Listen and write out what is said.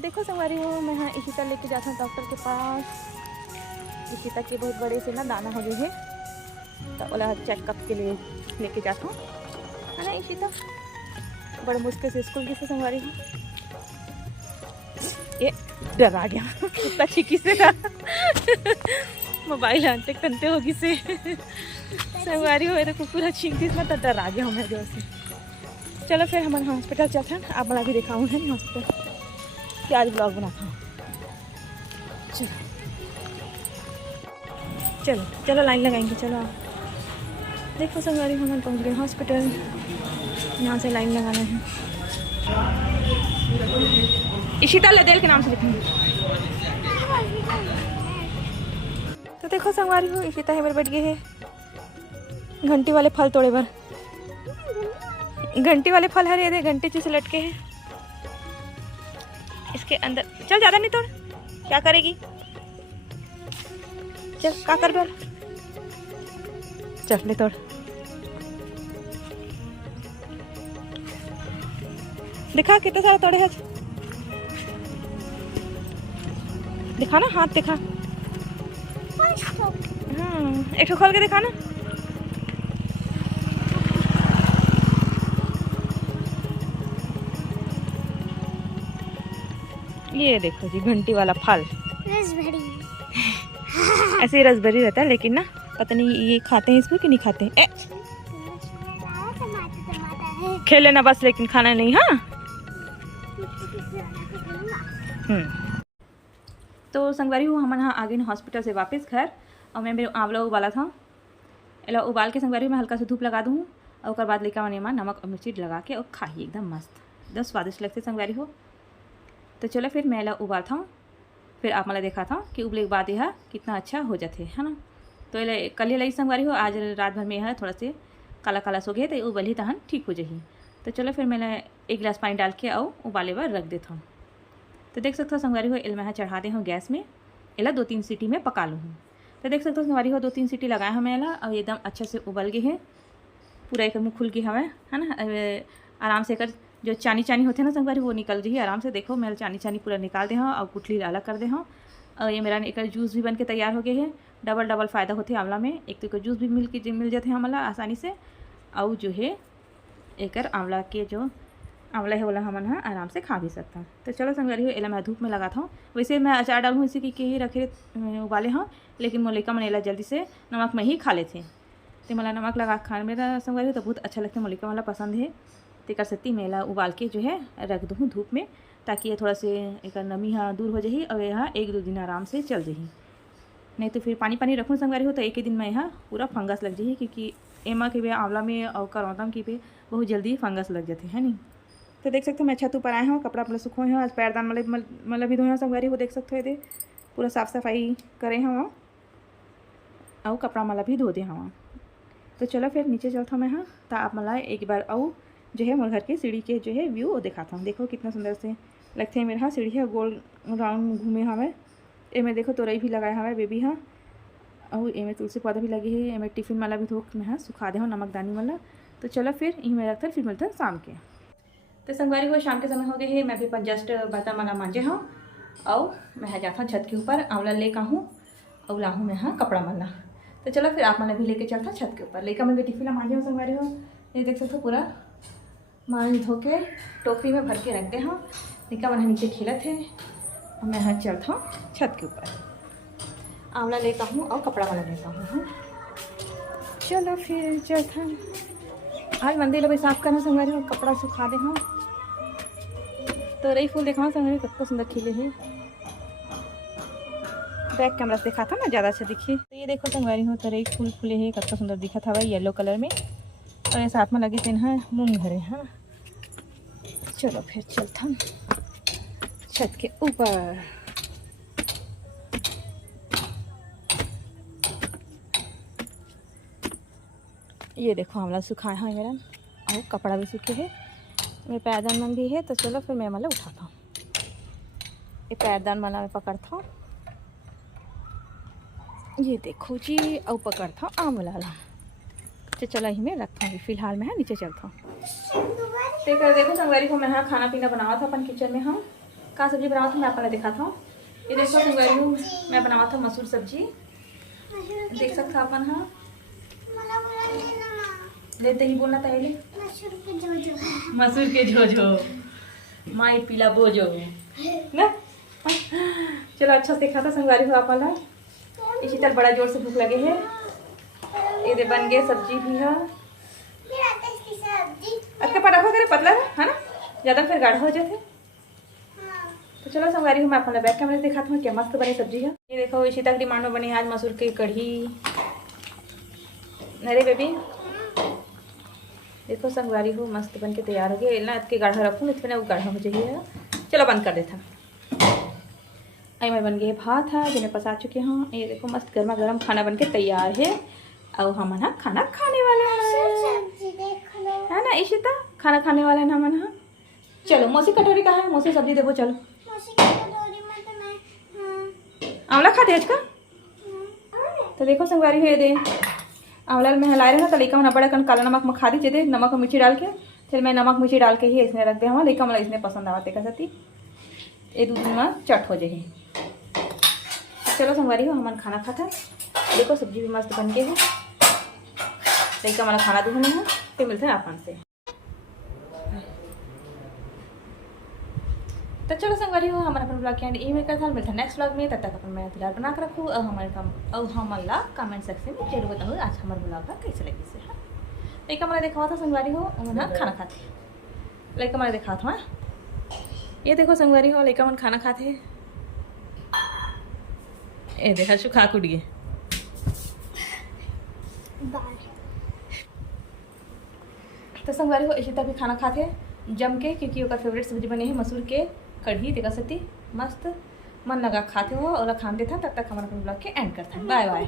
देखो संगवारी हो, मैं हाँ इशिता लेके जाता हूँ डॉक्टर के पास। इशिता के बहुत बड़े से ना दाना हो गए है, तो बोला चेकअप के लिए लेके जाता हूँ, है ना इशिता। बड़े मुश्किल से स्कूल की से संगवारी हो, ये डर आ गया कुत्ता छिकी से था मोबाइल आंटे कंते होगी से संगवारी हो, तो कुकुर छींकती ना, तो डर आ गया हमें जो से। चलो फिर हमारे हॉस्पिटल चलते हैं, आप मला भी दिखाऊँ है हॉस्पिटल कि आज ब्लॉग बनाता हूँ। चलो चलो चलो लाइन लगाएंगे, चलो आप देखो संगवारी हो, हम पहुँच गए हॉस्पिटल। यहाँ से लाइन लगाना है। इशिता लदेल के नाम से लिखेंगे। तो देखो संगवारी हो, इशिता है मेरे बैठ गए है घंटी वाले फल तोड़े भर। घंटी वाले फल हरे थे, घंटे से लटके हैं इसके अंदर। चल ज्यादा नहीं तोड़, क्या करेगी, चल का कर भर, चल ले तोड़। दिखा कितना सारा तोड़े है, दिखा ना हाथ दिखा। हाँ एक ठो खोल के दिखा ना। ये देखो जी घंटी वाला फल, रसबेरी। ऐसे ही रसबेरी रहता है, लेकिन ना पता नहीं ये खाते हैं इसको कि नहीं खाते हैं। खेल लेना बस, लेकिन खाना नहीं। हाँ तो संगवारी हो, हम यहाँ आ गए हॉस्पिटल से वापस घर, और मैं मेरे आंवला उबाला था। एला उबाल के संगवारी में हल्का सा धूप लगा दूँ, और उसके बाद लेकर मैंने नमक और मिर्ची लगा के और खाई, एकदम मस्त, एकदम स्वादिष्ट लगते संगवारी हो। तो चलो फिर मैं एला उबालता हूँ, फिर आप मला देखा था कि उबले के बाद यह कितना अच्छा हो जाते है ना। तो ये कल ही लगी संगवारी हो, आज रात भर में यह थोड़ा से काला काला सो गए, तो उबल ही तहन ठीक हो जाही। तो चलो फिर मैंने एक गिलास पानी डाल के और उबाले बार रख देता हूँ। तो देख सकते हो संगवारी हो, इल मैं चढ़ा दे हूँ गैस में, इला 2-3 सीटी में पका लूँ। तो देख सकते हो संगवारी हो, 2-3 सीटी लगाए हमें इला, और एकदम अच्छे से उबल गए हैं, पूरा एक मुँह खुल गई हमें, है ना। आराम से कर जो चानी चानी होते हैं ना संगवारी, वो निकल रही है आराम से। देखो मैं चानी चानी पूरा निकाल दे हाँ, और गुठली अलग कर दे हाँ। और ये मेरा एक जूस भी बन के तैयार हो गए हैं। डबल फ़ायदा होते आंवला में, एक तो जूस भी मिल जाते हैं हमारा आसानी से, और जो है एक आंवला के जो आंवला है वाला हमन हाँ आराम से खा भी सकता हूँ। तो चलो संगवारी हो, एला मैं धूप में लगाता हूँ। वैसे मैं अचार डालूँ इसी की ही रखे उबाले हाँ, लेकिन मोलिका मन एला जल्दी से नमक में ही खा लेते, तो मला नमक लगा खाने मेरा संगवारी हो तो बहुत अच्छा लगता है, मोलिका वाला पसंद है। तो कर सकती मेला उबाल के जो है रख दूँ धूप में, ताकि ये थोड़ा से एक नमी हाँ दूर हो जाही, और यहाँ 1-2 दिन आराम से चल जाही। नहीं तो फिर पानी पानी रखूँ संगवारी हो तो एक ही दिन में यहाँ पूरा फंगस लग जाही, क्योंकि एमा के भी आंवला में और करौंदा की भी बहुत जल्दी फंगस लग जाते हैं नहीं। तो देख सकते हो मैं छत ऊपर आए हूँ, कपड़ा अपना सुखोए हैं, आज पैरदान मतलब भी धोए संगवारी हो, देख सकते हो ये पूरा साफ़ सफाई करे हैं और कपड़ा मला भी धो दे हाँ। तो चलो फिर नीचे चलता हूँ मैं हाँ, तो आप मला एक बार और जो है मोर घर की सीढ़ी के जो है व्यू दिखाता हूँ। देखो कितना सुंदर से लगते हैं मेरे हाँ, सीढ़ी है गोल राउंड घूमे हमें। एमें देखो तोरई भी लगाए हमें बेबी हाँ, और एमें तुलसी पौधा भी लगे है। एमें टिफिन वाला भी धो मैं हाँ सुखा दे हूँ नमकदानी वाला। तो चलो फिर यहीं में रखते फिर मिलते हैं शाम के। तो संगवारी हो शाम के समय हो गए है, मैं भी अपन जस्ट बर्तन वाला मांजे हूँ, और मैं जाता हूँ छत के ऊपर आंवला लेकर हूँ और लाहूँ मैं हाँ कपड़ा वाला। तो चलो फिर आप मैंने भी लेके चलता छत के ऊपर, लेकर मैं टिफिन मांजे हूँ संगवारी हो। ये देख सकते हो पूरा मांझ धो के टोकरी में भर के रखते हैं। निका मैंने नीचे खेला थे, और मैं यहाँ चलता हूँ छत के ऊपर, आंवला लेता हूँ और कपड़ा वाला लेता हूँ। चलो फिर चलता हूँ, आज मंदिर भी साफ करना संगवारी हो, कपड़ा सुखा दे हाँ। तो रही फूल देखा संगवारी कितना सुंदर खिले है, बैक कैमरा से देखा था ना ज़्यादा अच्छा दिखी। तो ये देखो संगवारी हो, तो रही फूल फूले है, कितना सुंदर दिखा था भाई येलो कलर में, और साथ में लगे थे हाँ मूंग भरे हाँ। चलो फिर चलता हूँ छत के ऊपर। ये देखो आंवला सुखाया है मेरा, और कपड़ा भी सूखे है, मेरे पैरदान मन भी है। तो चलो फिर मैं मला उठाता हूँ, ये पैरदान मला मैं पकड़ता हूँ, ये देखो जी, और पकड़ता हूँ आंवला ला। तो चलो यहीं में रखता हूँ, फिलहाल मैं नीचे चलता हूँ। देखो संगवारी को मैं हाँ खाना पीना बनावा था अपन किचन में हाँ, का सब्जी बनावा था मैं आपको दिखाता हूँ। ये देखो संगवारी हूँ मैं बनावा था मसूर सब्जी, देख सकता अपन। हाँ लेते ही बोलना था मसूर के झोझो माई पीला बोझो ना। चलो अच्छा से देखा था संगवारी हो आप वाला। इसी तरह बड़ा जोर से भूख लगे है। ये दे बन गए सब्जी भी है। अच्छा पर रखो करे पतला है ना, ज़्यादा फिर गाढ़ा हो जाते। तो चलो संगवारी हूँ मैं अपना बैक कैमरे से दिखाता हूँ क्या मस्त बनी सब्जी है। ये देखो इसी तक डिमांड में बनी आज मसूर की कढ़ी। अरे बेबी देखो संगवारी हो मस्त बन के तैयार हो गई ना। इसके गाढ़ा रखूँ इतने वो गाढ़ा हो जाइए। चलो बंद कर देता। आई मैं बन गए भात है जिन्हें पसा चुके हैं। ये देखो मस्त गर्मा गर्म खाना बन के तैयार है। और हम ना खाना खाने वाले हैं है ना इशिता, खाना खाने वाले हैं हम। चलो मौसी कटोरी कहाँ है, मौसी सब्जी देखो। चलो आंवला खा दे आज का। तो देखो संगवारी है दे आंवला में हिलाए रहे ना तो लइका ना बड़ा कन काला नमक में खा दी दे नमक मिर्ची डाल के। फिर मैं नमक मिर्ची डाल के ही इसमें रख दे हमारा लइका मतलब इसमें पसंद आवाते का सती ये दूध में चट हो जाए। चलो संगवारी हो हमारा खाना खाता है। देखो सब्जी भी मस्त बन के है। लइका हमारा खाना दूध नहीं है। फिर मिलते हैं आपन से। तो चलो संगवारी हो हमारा अपन ब्लॉग के एंड ई में करता मिलता है नेक्स्ट ब्लॉग में। तब तक अपन मैं तैयार बना के रखूँ और हमारे हमारा कमेंट सेक्शन में जरूर बताऊँ आज हमारे ब्लॉग का कैसे लगी से। हाँ लइका हमारा देखा था संगवारी हो ना खाना खाते। लइका हमारा देखा था ये देखो संगवारी हो लइका मन खाना खाते। ये देखा शु खा कुड़िए। तो संगवारी हो इसी तक भी खाना खाते जम के क्योंकि उसका फेवरेट सब्जी बनी है मसूर के कढ़ी। देखा सती मस्त मन लगा खाते हो और खान देता। तब तक हमारा ब्लॉग के एंड करते हैं। Bye bye.